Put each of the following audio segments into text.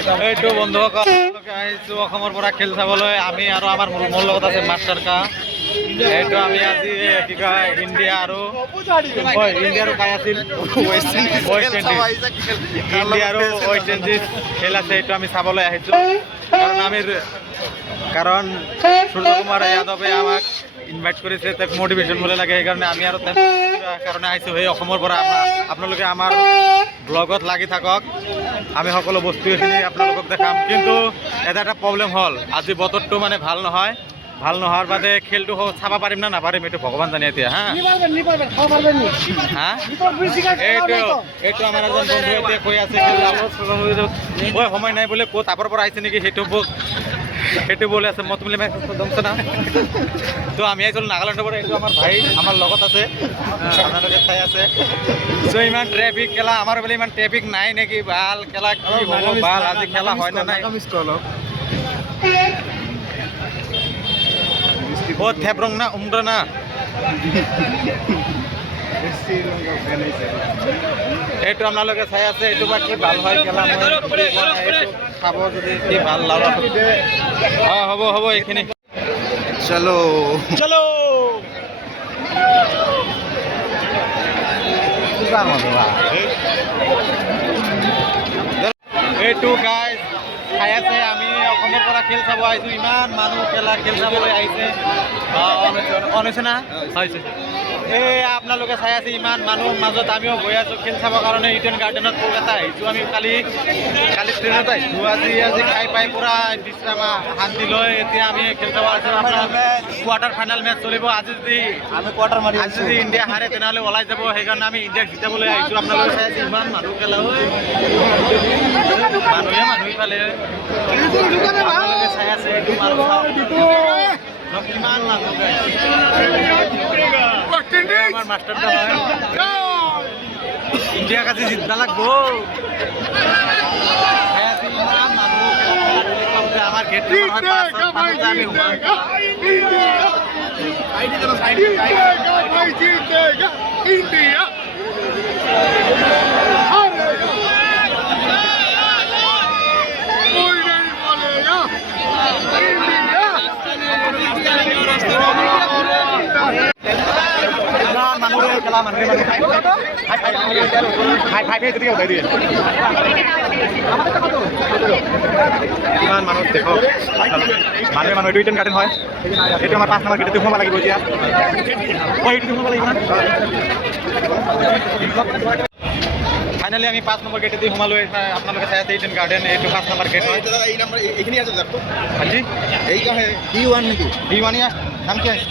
এইটো বন্ধুসকল আহিছোঁ অসমৰ পৰা খেল চাবলৈ। আমি আৰু আমাৰ মোৰ লগত আছে মাষ্টাৰ কা। এইটো আমি আজি কি কয় ইণ্ডিয়া আৰু কাই আছিল ইণ্ডিয়া আৰু ৱেষ্ট ইণ্ডিজ খেল আছে। এইটো আমি চাবলৈ আহিছোঁ কাৰণ সূৰ্য কুমাৰ যাদৱে আমাক ইনভাইট কৰিছে, তাক মটিভেশ্যন হ'লে লাগে। সেইকাৰণে আমি আৰু কাৰণে আহিছোঁ সেই অসমৰ পৰা। আপোনালোকে আমাৰ ব্লগত লাগি থাকক, আমি সকলো বস্তুখিনি আপোনালোকক দেখাম। কিন্তু এটা প্ৰব্লেম হ'ল, আজি বতৰটো মানে ভাল নহয়। ভাল নোহোৱাৰ বাদে খেলটো চাব পাৰিম না নাপাৰিম এইটো ভগৱান জানে এতিয়া। এইটো আমাৰ এজন বন্ধু এতিয়া কৈ আছে সময় নাই বোলে, ক'ত আপৰ পৰা আহিছে নেকি সেইটো বলে আছে মত মিলে না। তো আমি আহিছিলোঁ নাগালেণ্ডৰ পৰা। এইটো আমাৰ ভাই আমাৰ লগত আছে, আপোনালোকে চাই আছে। চ' ইমান ট্ৰেফিক খেলা আমাৰ বোলে ইমান ট্ৰেফিক নাই নেকি? ভাল খেলা কি হ'ব ভাল, আজি খেলা হয় নে নাই? ও থেপৰং না উমৰা না এইটো আপোনালোকে চাই আছে। এইটো বা কি ভাল হয় খেলা চাব যদি কি ভাল লাভ হ'ব এইখিনি। চলো চলো এইটো গাইজ চাই আছে। আমি অসমৰ পৰা খেল চাব আহিছোঁ। ইমান মানুহ খেল চাবলৈ আহিছে। অনিছে না হৈছে এই আপোনালোকে চাই আছে ইমান মানুহৰ মাজত আমিও গৈ আছোঁ খেল চাবৰ কাৰণে। ইডেন গাৰ্ডেনত কলকাতা আহিছোঁ আমি। কালি ট্ৰেইনত আহিছোঁ। আজি খাই পাই পূৰা বিশ্ৰাম শান্তি লৈ এতিয়া আমি খেল চাব আহিছোঁ। আপোনাৰ কোৱাৰ্টাৰ ফাইনেল মেচ চলিব। আজি যদি ইণ্ডিয়া হাৰে তেনেহ'লে ওলাই যাব। সেইকাৰণে আমি ইণ্ডিয়াক জিতাবলৈ আহিছোঁ। আপোনালোকে চাই আছে ইমান মানুহ খেলা মানুহ ইফালে আপোনালোকে চাই আছে। এইটো মানুহ কিমান মানুহ আমার মাস্টারটা হয় ইন্ডিয়া কাছে জিতবা লাগবো। আমার গেট ইন্ডিয়া ইমান মানুহ দেখো মানুহ দুইটান গাৰ্ডেন হয়। এইটো আমাৰ 5 নম্বৰ গেটতে সোমাব লাগিব এতিয়া। এইটো সোমাব লাগিব না। ফাইনালি আমি 5 নম্বৰ গেটেদি সোমালো। আপোনালোকে চাই আছে ইডেন গাৰ্ডেন। এইটো 5 নম্বৰ গেট হয়। এইখিনি আছে হাজি এই কাহে D1 নেকি? D1 या নাম কি আছে?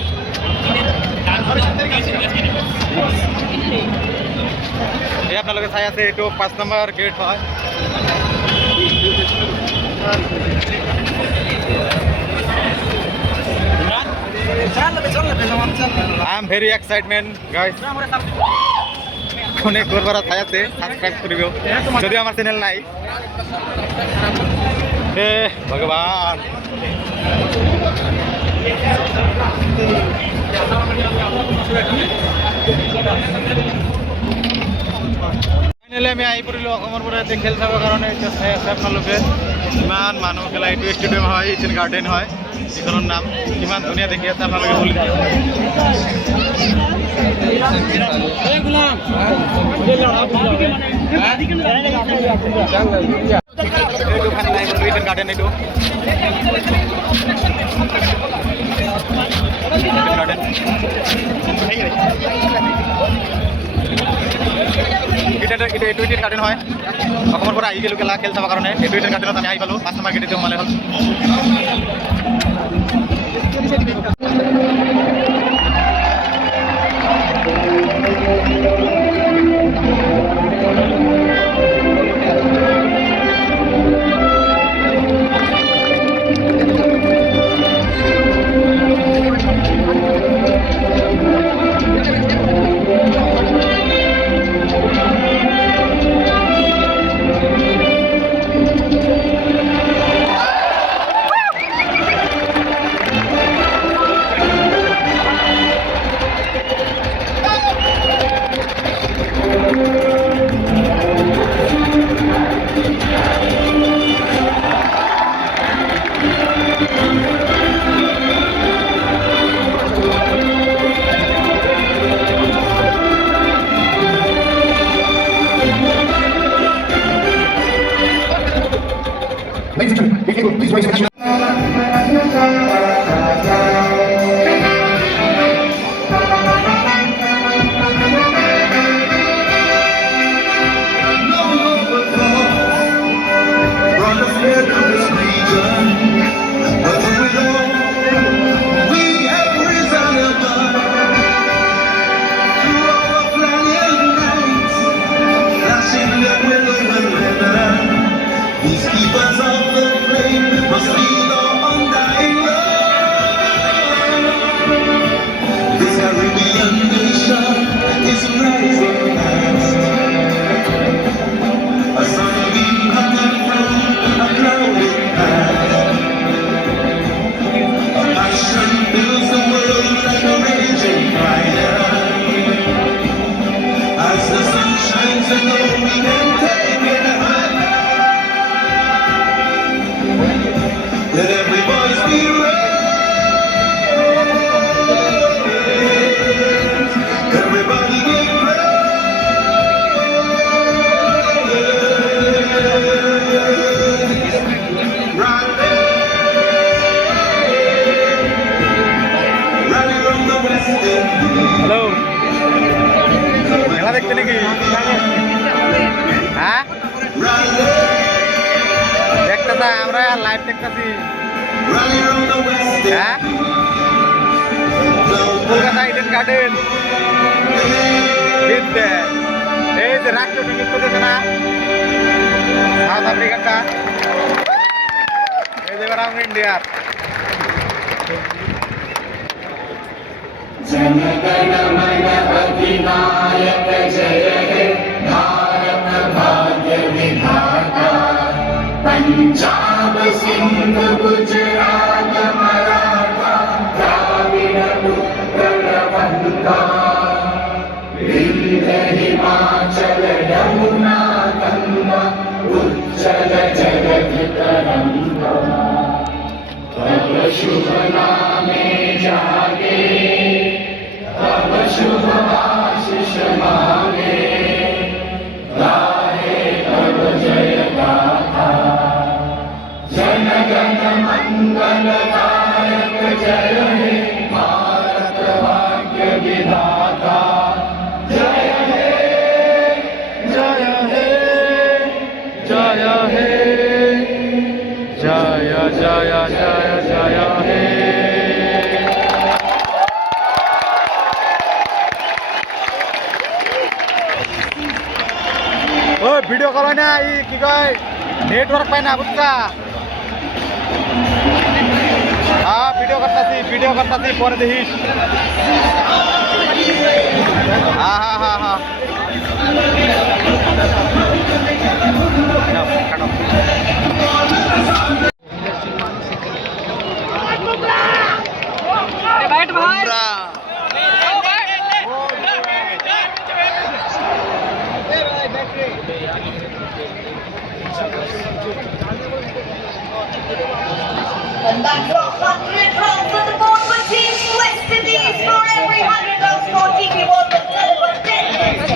এই আপোনালোকে চাই আছে এইটো 5 নম্বৰ গেট হয়। I am very excitement guys. অনেক করবার চাই আছে সাবস্ক্রাইব করিব যদি আমার চ্যানেল নাই। হে ভগবান ফাইনেলি আমি আহি পৰিলোঁ অসমৰ পৰা এতিয়া খেল চাবৰ কাৰণে। এতিয়া চাই আছে আপোনালোকে ইমান মানুহ খেলা। এইটো ষ্টেডিয়াম হয়, ইডেন গাৰ্ডেন হয়। এইখনৰ নাম কিমান ধুনীয়া দেখি আছে আপোনালোকে বুলি ইডেন গাৰ্ডেন। এইটো গাৰ্ডেন এইটো ইডেন গাৰ্ডেন হয়। অসমৰ পৰা আহি গ'লোঁ খেল চাবৰ কাৰণে। এইটো ইডেন গাৰ্ডেনত আমি আহি পালোঁ। 5 নম্বৰ গেটেদি সোমালে হ'ল। Ladies and gentlemen, if you would please raise your Keepers of the flame must be the undying love. This Caribbean nation is rising fast. A sunbeam hanging from a clouded past. A passion fills the world like a raging fire. As the sun shines, you know we can take it higher. Let every voice be raised. Everybody give praise. Rally, rally from the West Indies. Hello মেলা দেখতে নাকি হ্যাঁ Rally, দেখতেছা আমরা live দেখতেছি rally from the West হ্যাঁ Indies. Kolkata Eden garden বিদ্যে এই যে রাষ্ট্রীয় সঙ্গীত করতেছে না সাউথ আফ্রিকাটা এই যে এবার আমরা ইন্ডিয়ার जनगण मन अधिनायक जय हे भारत भाग्य विधाता पंजाब सिंध गुजरात मराठा द्राविड उत्कल बंगा विंध्य हिमाचल यमुना गंगा उज्जल जगत तरंगा तब शुभ नामे जागे तब शुभ आशीष मांगे गाहे तब जय गाथा जनगण मंगलदायक जय हे भारत भाग्य विधाता जय हे জয় হে জয় হে জয় জয় জয় জয় হে ও ভিডিও কল না এই কি কয় নেটওয়ার্ক পায় না বুঝছা হ্যাঁ ভিডিও করতেছি পরে দেখিস হ্যাঁ হ্যাঁ হ্যাঁ হ্যাঁ And that's 100 runs on the board for Team West Indies. For every 100 runs scored, TV World will deliver 10 runs.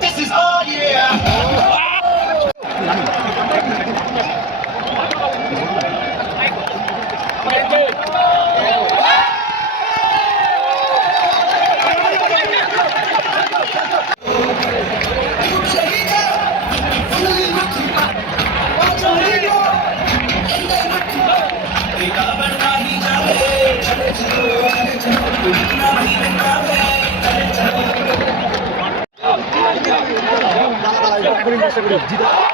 This is all yeah. চেষ্টা করি